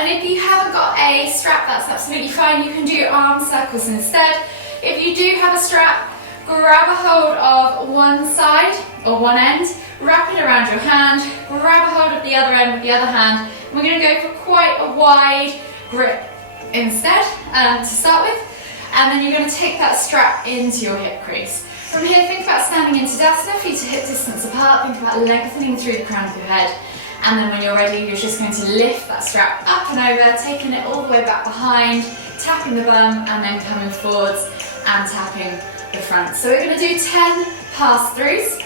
And if you haven't got a strap, that's absolutely fine. You can do arm circles instead. If you do have a strap, grab a hold of one side or one end, wrap it around your hand, grab a hold of the other end with the other hand. We're going to go for quite a wide grip instead to start with. And then you're going to take that strap into your hip crease. From here, think about standing in Tadasana, feet to hip distance apart. Think about lengthening through the crown of your head. And then when you're ready, you're just going to lift that strap up and over, taking it all the way back behind, tapping the bum, and then coming forwards and tapping the front. So we're going to do 10 pass-throughs.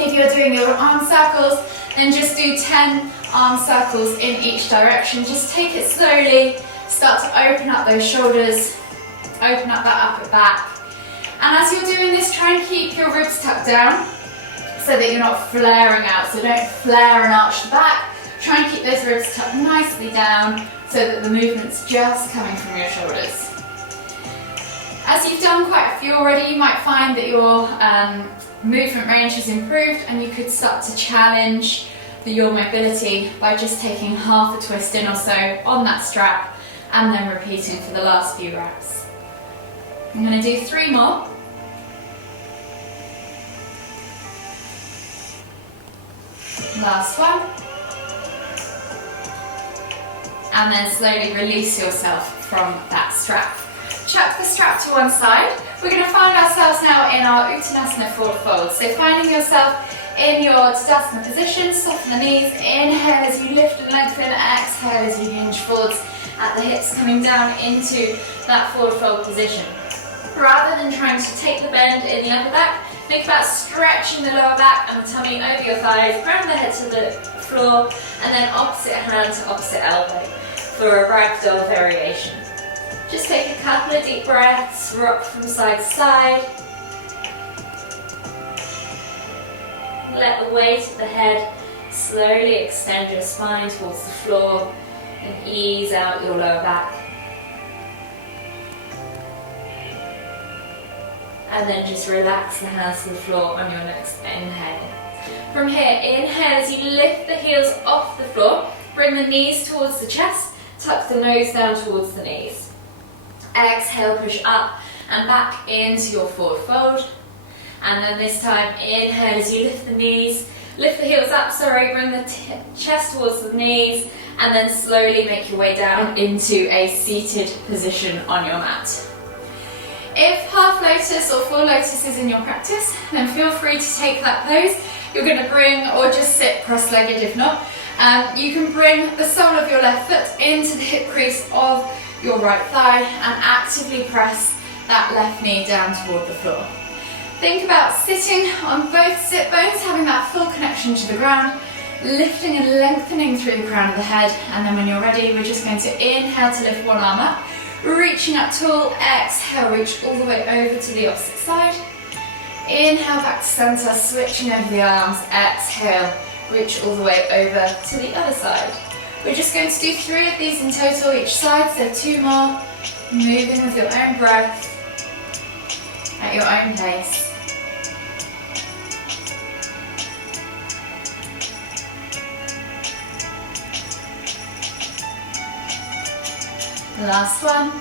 If you're doing your arm circles, then just do 10 arm circles in each direction. Just take it slowly, start to open up those shoulders, open up that upper back. And as you're doing this, try and keep your ribs tucked down so that you're not flaring out. So don't flare and arch the back. Try and keep those ribs tucked nicely down so that the movement's just coming from your shoulders. As you've done quite a few already, you might find that your movement range has improved and you could start to challenge your mobility by just taking half a twist in or so on that strap and then repeating for the last few reps. I'm going to do 3 more. Last one. And then slowly release yourself from that strap. Chuck the strap to one side. We're going to find ourselves now in our Uttanasana forward fold. So finding yourself in your Tadasana position, soften the knees, inhale as you lift and lengthen, exhale as you hinge forwards at the hips, coming down into that forward fold position. Rather than trying to take the bend in the upper back, think about stretching the lower back and the tummy over your thighs, ground the head to the floor, and then opposite hand to opposite elbow for a ragdoll variation. Just take a couple of deep breaths, rock from side to side. Let the weight of the head slowly extend your spine towards the floor and ease out your lower back. And then just relax the hands to the floor on your next inhale. From here, inhale as you lift the heels off the floor, bring the knees towards the chest, tuck the nose down towards the knees. Exhale, push up and back into your forward fold. And then this time, inhale as you lift the knees, lift the heels up, bring the chest towards the knees, and then slowly make your way down into a seated position on your mat. If half lotus or full lotus is in your practice, then feel free to take that pose. You're going to bring, or just sit cross-legged if not, you can bring the sole of your left foot into the hip crease of your right thigh and actively press that left knee down toward the floor. Think about sitting on both sit bones, having that full connection to the ground, lifting and lengthening through the crown of the head, and then when you're ready, we're just going to inhale to lift one arm up, reaching up tall, exhale, reach all the way over to the opposite side. Inhale back to center, switching over the arms, exhale, reach all the way over to the other side. We're just going to do 3 of these in total each side, so 2 more, moving with your own breath, at your own pace. Last one.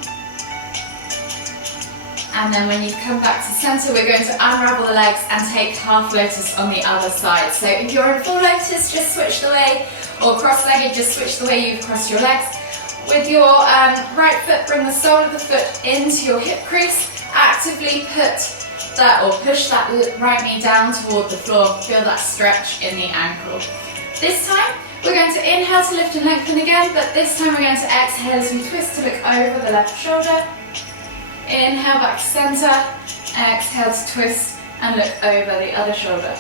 And then when you come back to center, we're going to unravel the legs and take half lotus on the other side. So if you're in full lotus, just switch the way, or cross-legged, just switch the way you've crossed your legs. With your right foot, bring the sole of the foot into your hip crease. Actively put that, or push that right knee down toward the floor. Feel that stretch in the ankle. This time, we're going to inhale to lift and lengthen again, but this time we're going to exhale as we twist to look over the left shoulder. Inhale back to center, exhale to twist and look over the other shoulder.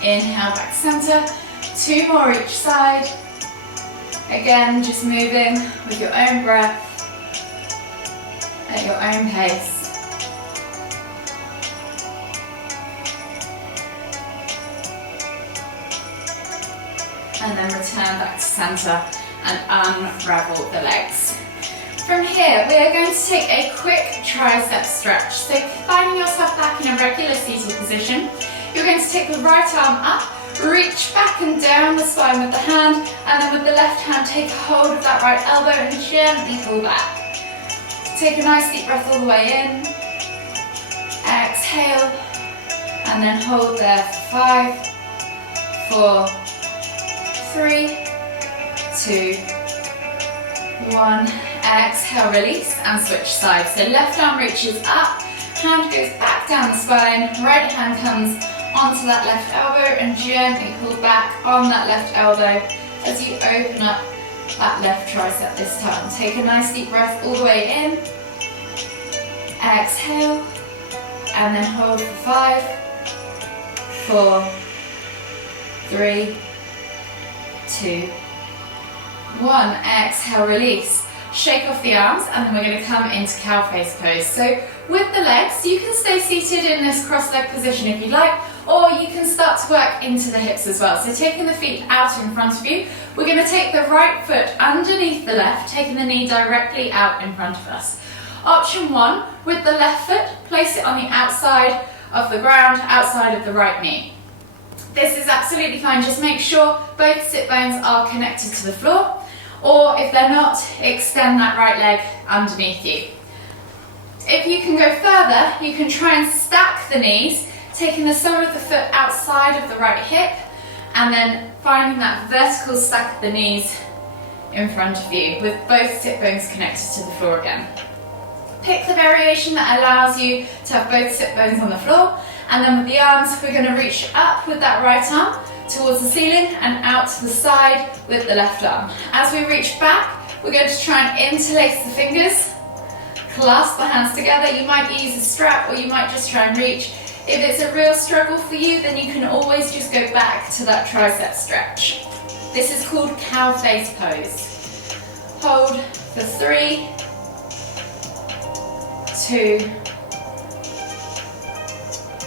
Inhale back to center, 2 more each side. Again, just moving with your own breath, at your own pace. And then return back to center and unravel the legs. From here, we are going to take a quick tricep stretch. So finding yourself back in a regular seated position, you're going to take the right arm up, Reach back and down the spine with the hand, and then with the left hand, take hold of that right elbow and gently pull back. Take a nice deep breath all the way in. Exhale, and then hold there for 5, 4, 3, 2, 1. Exhale, release, and switch sides. So left arm reaches up, hand goes back down the spine, right hand comes onto that left elbow and gently pull back on that left elbow as you open up that left tricep this time. Take a nice deep breath all the way in. Exhale, and then hold for 5, 4, 3, 2, 1. Exhale, release. Shake off the arms, and then we're going to come into cow face pose. So with the legs, you can stay seated in this cross-leg position if you like, or you can start to work into the hips as well. So taking the feet out in front of you, we're going to take the right foot underneath the left, taking the knee directly out in front of us. Option 1, with the left foot, place it on the outside of the ground, outside of the right knee. This is absolutely fine, just make sure both sit bones are connected to the floor, or if they're not, extend that right leg underneath you. If you can go further, you can try and stack the knees, taking the sole of the foot outside of the right hip, and then finding that vertical stack of the knees in front of you, with both sit bones connected to the floor again. Pick the variation that allows you to have both sit bones on the floor, and then with the arms, we're going to reach up with that right arm towards the ceiling and out to the side with the left arm. As we reach back, we're going to try and interlace the fingers, clasp the hands together. You might use a strap, or you might just try and reach. If it's a real struggle for you, then you can always just go back to that tricep stretch. This is called cow face pose. Hold for 3, 2,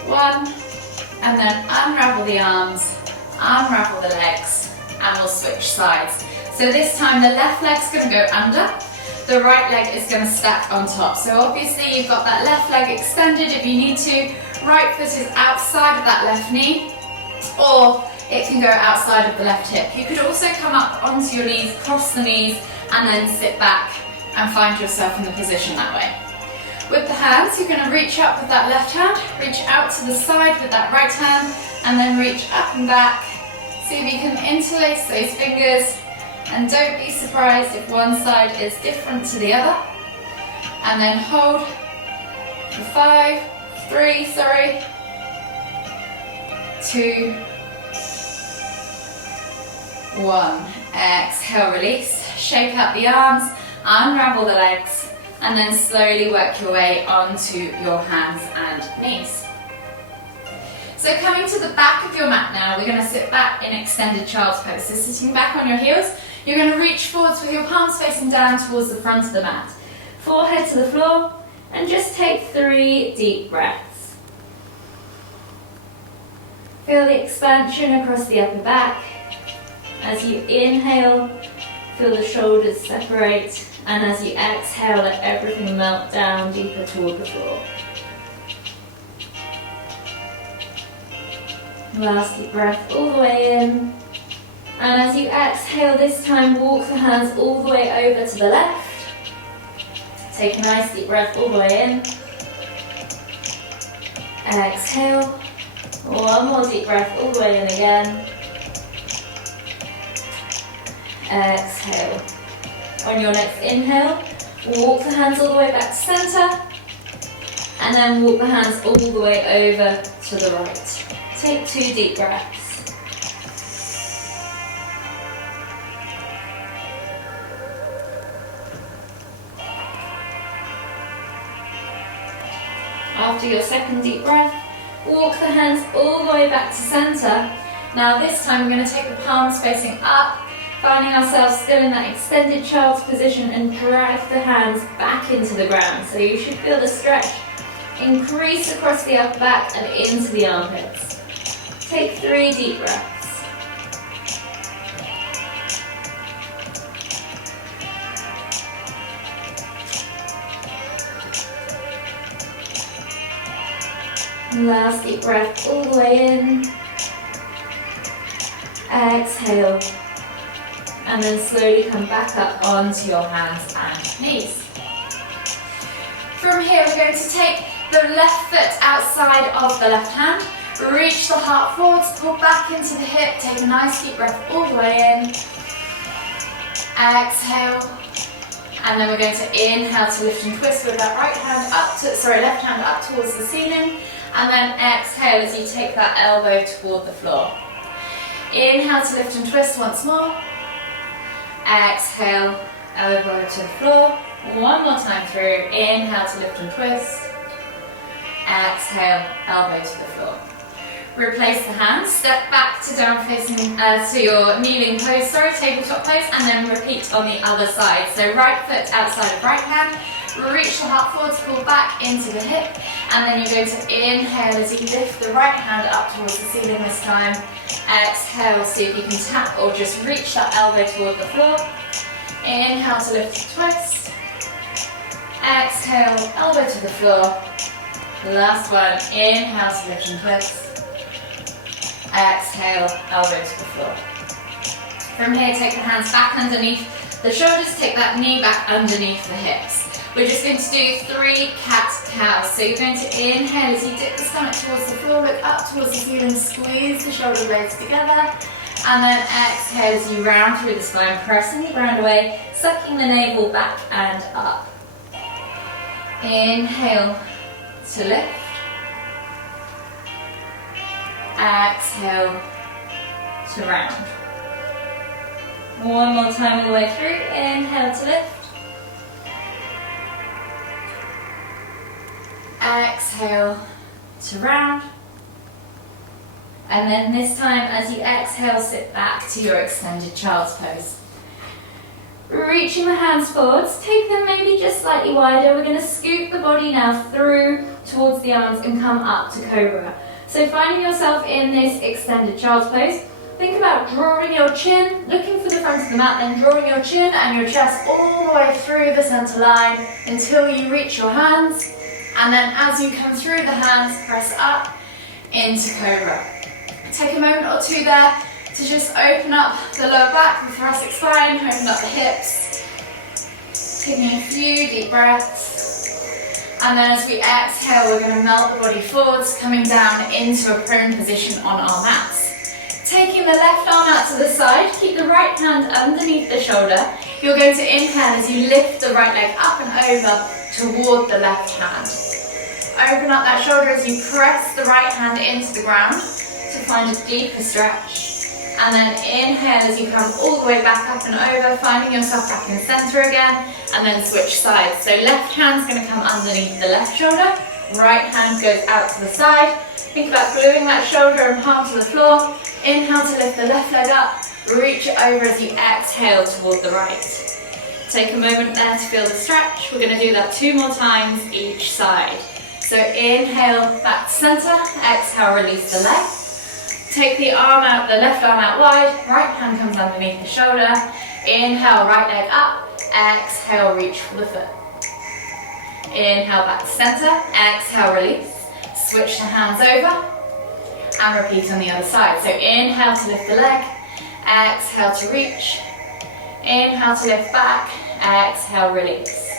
1, and then unravel the arms, unravel the legs, and we'll switch sides. So this time the left leg's going to go under, the right leg is going to stack on top. So obviously you've got that left leg extended if you need to, right foot is outside of that left knee, or it can go outside of the left hip. You could also come up onto your knees, cross the knees, and then sit back and find yourself in the position that way. With the hands, you're going to reach up with that left hand, reach out to the side with that right hand, and then reach up and back. See if you can interlace those fingers, and don't be surprised if one side is different to the other. And then hold for 5, 3, 2, 1. Exhale, release. Shake out the arms, unravel the legs, and then slowly work your way onto your hands and knees. So coming to the back of your mat now, we're going to sit back in extended child's pose. So sitting back on your heels, you're going to reach forwards with your palms facing down towards the front of the mat. Forehead to the floor, and just take 3 deep breaths. Feel the expansion across the upper back. As you inhale, feel the shoulders separate. And as you exhale, let everything melt down deeper toward the floor. Last deep breath all the way in. And as you exhale this time, walk the hands all the way over to the left. Take a nice deep breath all the way in. Exhale. One more deep breath all the way in again. Exhale. On your next inhale, walk the hands all the way back to center, and then walk the hands all the way over to the right. Take 2 deep breaths. After your second deep breath, walk the hands all the way back to center. Now this time we're going to take the palms facing up, finding ourselves still in that extended child's position, and drag the hands back into the ground. So you should feel the stretch increase across the upper back and into the armpits. Take 3 deep breaths. Last deep breath all the way in. exhale, and then slowly come back up onto your hands and knees. From here, we're going to take the left foot outside of the left hand, reach the heart forwards, pull back into the hip, take a nice deep breath all the way in, exhale, and then we're going to inhale to lift and twist with that left hand up towards the ceiling, and then exhale as you take that elbow toward the floor. Inhale to lift and twist once more, exhale, elbow to the floor, one more time through, inhale to lift and twist, exhale, elbow to the floor. Replace the hands, step back to down facing, to your kneeling pose, tabletop pose, and then repeat on the other side. So right foot outside of right hand, reach the heart forwards, pull back into the hip, and then you're going to inhale as you lift the right hand up towards the ceiling this time. Exhale, see if you can tap or just reach that elbow toward the floor. Inhale to lift and twist. Exhale, elbow to the floor. Last one, inhale to lift and twist. Exhale, elbow to the floor. From here, take the hands back underneath the shoulders, take that knee back underneath the hips. We're just going to do 3 cat-cows. So you're going to inhale as you dip the stomach towards the floor, look up towards the ceiling, squeeze the shoulder blades together, and then exhale as you round through the spine, pressing the ground away, sucking the navel back and up. Inhale to lift. Exhale to round. One more time all the way through. Inhale to lift. Exhale to round. And then this time as you exhale, sit back to your extended child's pose. Reaching the hands forwards, take them maybe just slightly wider. We're going to scoop the body now through towards the arms and come up to cobra. So finding yourself in this extended child's pose, think about drawing your chin, looking for the front of the mat, then drawing your chin and your chest all the way through the center line until you reach your hands. And then as you come through the hands, press up into cobra. Take a moment or two there to just open up the lower back, the thoracic spine, open up the hips. Taking a few deep breaths. And then as we exhale, we're going to melt the body forwards, coming down into a prone position on our mats. Taking the left arm out to the side, keep the right hand underneath the shoulder. You're going to inhale as you lift the right leg up and over toward the left hand. Open up that shoulder as you press the right hand into the ground to find a deeper stretch. And then inhale as you come all the way back up and over, finding yourself back in center again, and then switch sides. So left hand's going to come underneath the left shoulder, right hand goes out to the side. Think about gluing that shoulder and palm to the floor. Inhale to lift the left leg up, reach it over as you exhale toward the right. Take a moment there to feel the stretch. We're going to do that 2 more times each side. So inhale back to center, exhale release the leg. Take the arm out, the left arm out wide, right hand comes underneath the shoulder. Inhale, right leg up, exhale, reach for the foot. Inhale back to center, exhale, release. Switch the hands over and repeat on the other side. So inhale to lift the leg, exhale to reach. Inhale to lift back, exhale, release.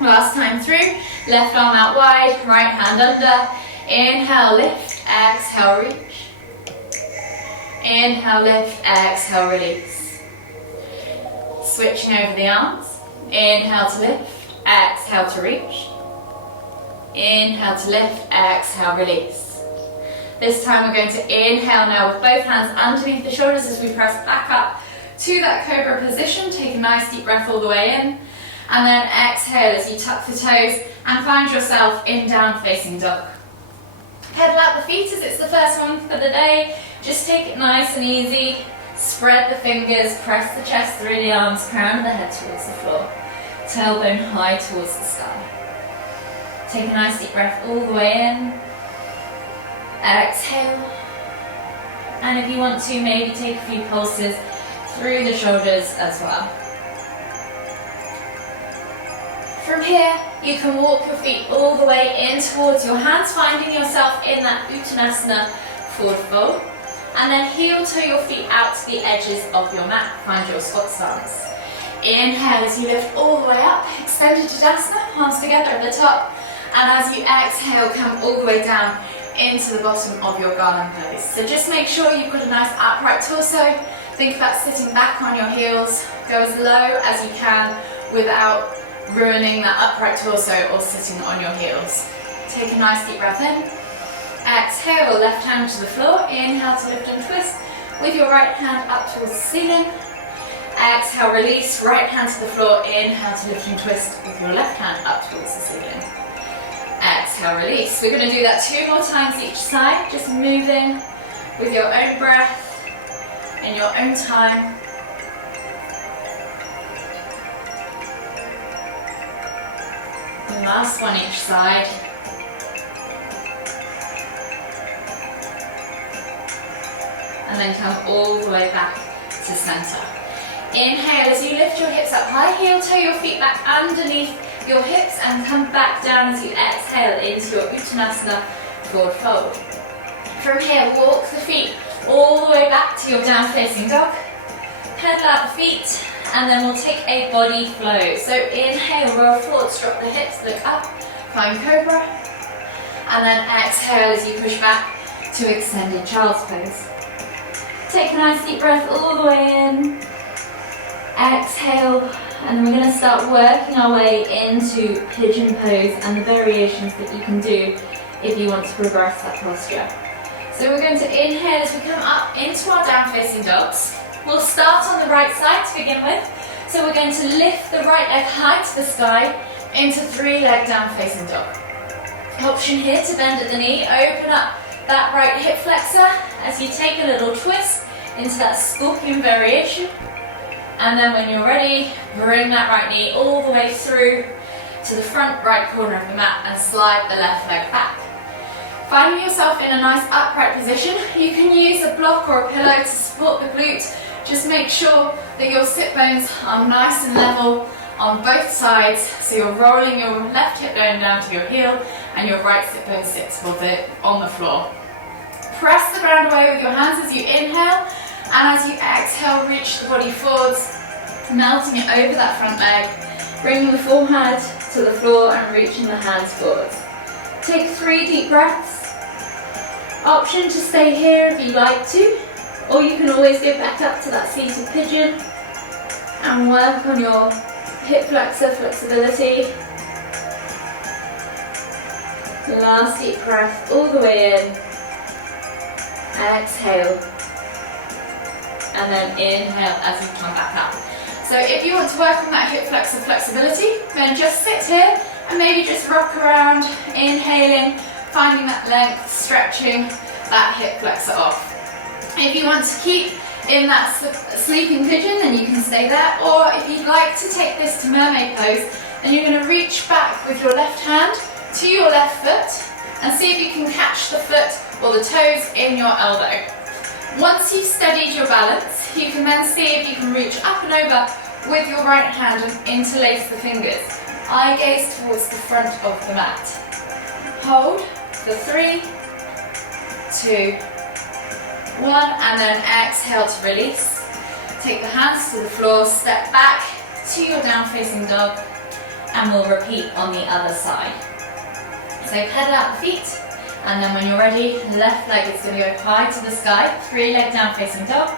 Last time through, left arm out wide, right hand under. Inhale, lift, exhale, reach. Inhale, lift, exhale, release. Switching over the arms. Inhale to lift, exhale to reach. Inhale to lift, exhale, release. This time we're going to inhale now with both hands underneath the shoulders as we press back up to that cobra position. Take a nice deep breath all the way in. And then exhale as you tuck the toes and find yourself in down facing dog. Pedal out the feet as it's the first one for the day. Just take it nice and easy. Spread the fingers, press the chest through the arms, crown of the head towards the floor. Tailbone high towards the sky. Take a nice deep breath all the way in. Exhale. And if you want to, maybe take a few pulses through the shoulders as well. From here, you can walk your feet all the way in towards your hands, finding yourself in that Uttanasana forward fold. And then heel toe your feet out to the edges of your mat. Find your squat stance. Inhale as you lift all the way up, extended Tadasana, palms together at the top. And as you exhale, come all the way down into the bottom of your garland pose. So just make sure you've got a nice upright torso. Think about sitting back on your heels. Go as low as you can without ruining that upright torso or sitting on your heels. Take a nice deep breath in. Exhale, left hand to the floor. Inhale to lift and twist with your right hand up towards the ceiling. Exhale, release, right hand to the floor. Inhale to lift and twist with your left hand up towards the ceiling. Exhale, release. We're going to do that 2 more times each side, just moving with your own breath in your own time. And last one each side. And then come all the way back to center. Inhale as you lift your hips up high, heel toe your feet back underneath your hips and come back down as you exhale into your Uttanasana forward fold. From here, walk the feet all the way back to your down facing dog. Pedal out the feet and then we'll take a body flow. So inhale, roll forward, drop the hips, look up, find cobra. And then exhale as you push back to extended child's pose. Take a nice deep breath all the way in. Exhale, and then we're going to start working our way into pigeon pose and the variations that you can do if you want to progress that posture. So we're going to inhale as we come up into our down facing dogs. We'll start on the right side to begin with. So we're going to lift the right leg high to the sky into 3-leg down facing dog. Option here to bend at the knee, open up that right hip flexor as you take a little twist into that scorpion variation. And then when you're ready, bring that right knee all the way through to the front right corner of the mat and slide the left leg back. Finding yourself in a nice upright position, you can use a block or a pillow to support the glute. Just make sure that your sit bones are nice and level on both sides, so you're rolling your left hip bone down to your heel and your right sit bone sits on the floor. Press the ground away with your hands as you inhale, and as you exhale, reach the body forwards, melting it over that front leg, bringing the forehead to the floor and reaching the hands forwards. Take 3 deep breaths. Option to stay here if you like to, or you can always go back up to that seated pigeon and work on your hip flexor flexibility. Last deep breath all the way in. Exhale. And then inhale as you come back up. So if you want to work on that hip flexor flexibility, then just sit here and maybe just rock around, inhaling, finding that length, stretching that hip flexor off. If you want to keep in that sleeping pigeon, then you can stay there. Or if you'd like to take this to mermaid pose, then you're going to reach back with your left hand to your left foot and see if you can catch the foot or the toes in your elbow. Once you've steadied your balance, you can then see if you can reach up and over with your right hand and interlace the fingers. Eye gaze towards the front of the mat. Hold for 3, 2, 1, and then exhale to release. Take the hands to the floor, step back to your down facing dog, and we'll repeat on the other side. So pedal out the feet. And then when you're ready, left leg is going to go high to the sky, 3-leg down facing dog.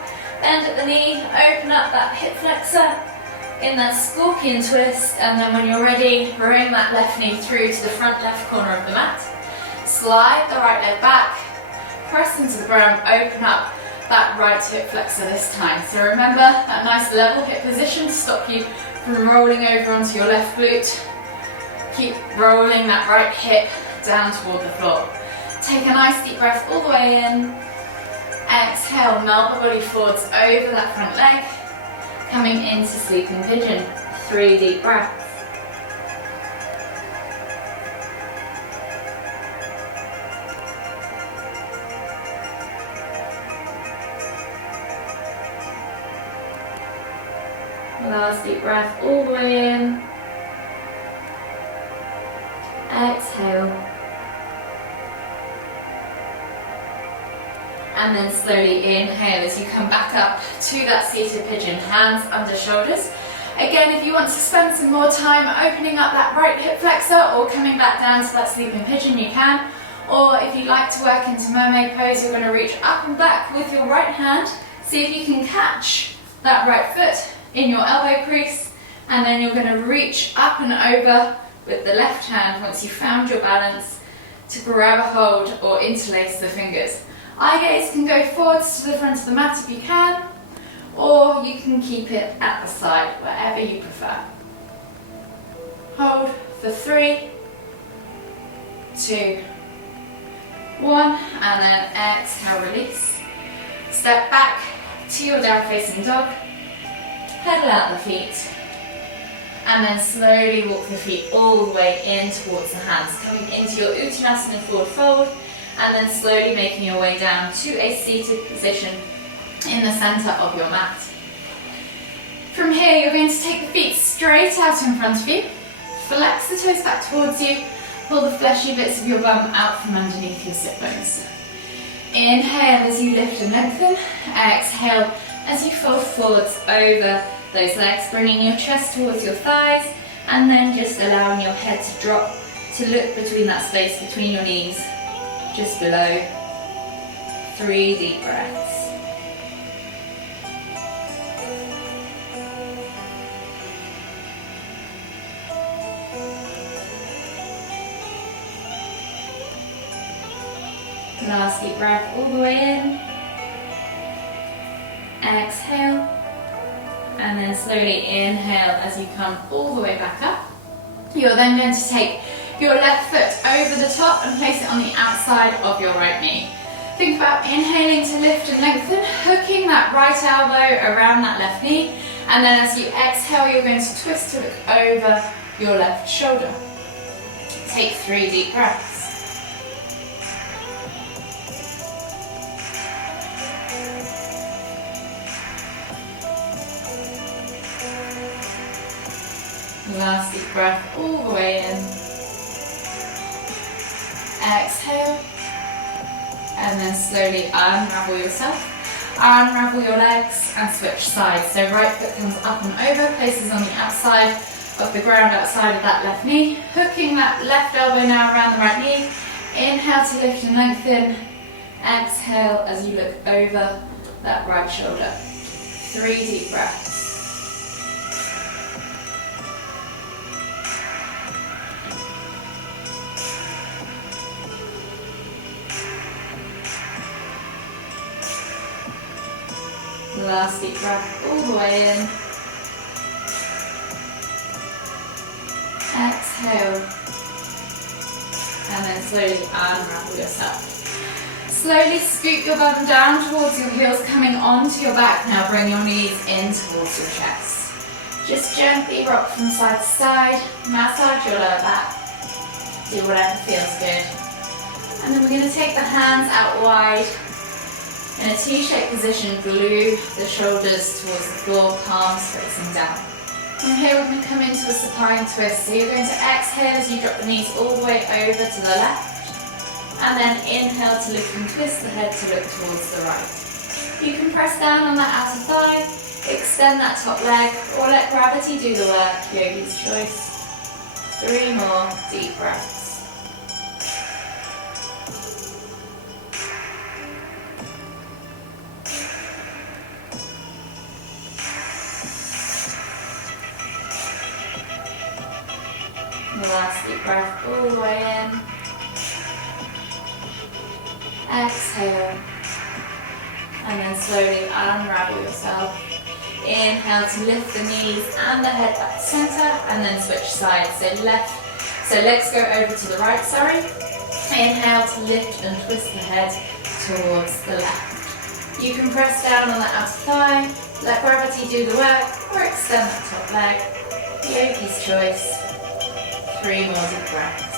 Bend at the knee, open up that hip flexor in that scorpion twist. And then when you're ready, bring that left knee through to the front left corner of the mat. Slide the right leg back, press into the ground, open up that right hip flexor this time. So remember that nice level hip position to stop you from rolling over onto your left glute. Keep rolling that right hip down toward the floor. Take a nice deep breath all the way in. Exhale, melt the body forwards over that front leg. Coming into sleeping pigeon. 3 deep breaths. Last deep breath all the way in. Exhale. And then slowly inhale as you come back up to that seated pigeon, hands under shoulders. Again, if you want to spend some more time opening up that right hip flexor or coming back down to that sleeping pigeon, you can. Or if you'd like to work into mermaid pose, you're going to reach up and back with your right hand. See if you can catch that right foot in your elbow crease, and then you're going to reach up and over with the left hand once you've found your balance to grab a hold or interlace the fingers. Eye gaze can go forwards to the front of the mat if you can, or you can keep it at the side, wherever you prefer. Hold for 3, 2, 1, and then exhale, release. Step back to your down facing dog, pedal out the feet, and then slowly walk the feet all the way in towards the hands, coming into your Uttanasana forward fold, and then slowly making your way down to a seated position in the center of your mat. From here, you're going to take the feet straight out in front of you, flex the toes back towards you, pull the fleshy bits of your bum out from underneath your sit bones. Inhale as you lift and lengthen, exhale as you fold forwards over those legs, bringing your chest towards your thighs, and then just allowing your head to drop to look between that space between your knees, just below. 3 deep breaths. Last deep breath all the way in. Exhale. And then slowly inhale as you come all the way back up. You're then going to take your left foot over the top and place it on the outside of your right knee. Think about inhaling to lift and lengthen, hooking that right elbow around that left knee, and then as you exhale, you're going to twist to look over your left shoulder. Take 3 deep breaths. Last deep breath all the way in. Exhale. And then slowly unravel yourself. Unravel your legs and switch sides. So right foot comes up and over, places on the outside of the ground outside of that left knee. Hooking that left elbow now around the right knee. Inhale to lift and lengthen. Exhale as you look over that right shoulder. 3 deep breaths. Last deep breath all the way in. Exhale. And then slowly unravel yourself. Slowly scoop your bum down towards your heels, coming onto your back. Now bring your knees in towards your chest. Just gently rock from side to side. Massage your lower back. Do whatever feels good. And then we're going to take the hands out wide. In a T-shaped position, glue the shoulders towards the floor, palms facing down. From here we're going to come into a supine twist. So you're going to exhale as you drop the knees all the way over to the left. And then inhale to lift and twist the head to look towards the right. You can press down on that outer thigh, extend that top leg, or let gravity do the work, yogi's choice. 3 more deep breaths. Last deep breath all the way in. Exhale. And then slowly unravel yourself. Inhale to lift the knees and the head back to center, and then switch sides. So legs go over to the right, sorry. Inhale to lift and twist the head towards the left. You can press down on the outer thigh, let gravity do the work, or extend that top leg. Yogi's choice. 3 more deep breaths.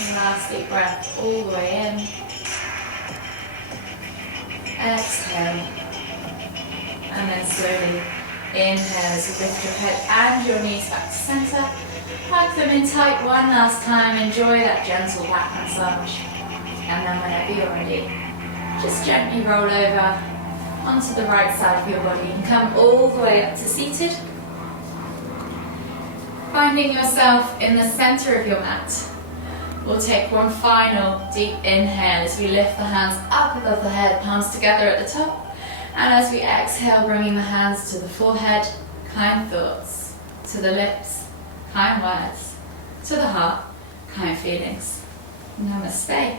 And last deep breath all the way in. Exhale. And then slowly Inhale as you lift your head and your knees back to center. Hug them in tight one last time. Enjoy that gentle back massage. And then whenever you're ready, just gently roll over onto the right side of your body and come all the way up to seated. Finding yourself in the center of your mat. We'll take one final deep inhale as we lift the hands up above the head, palms together at the top. And as we exhale, bringing the hands to the forehead, kind thoughts, to the lips, kind words, to the heart, kind feelings. Namaste.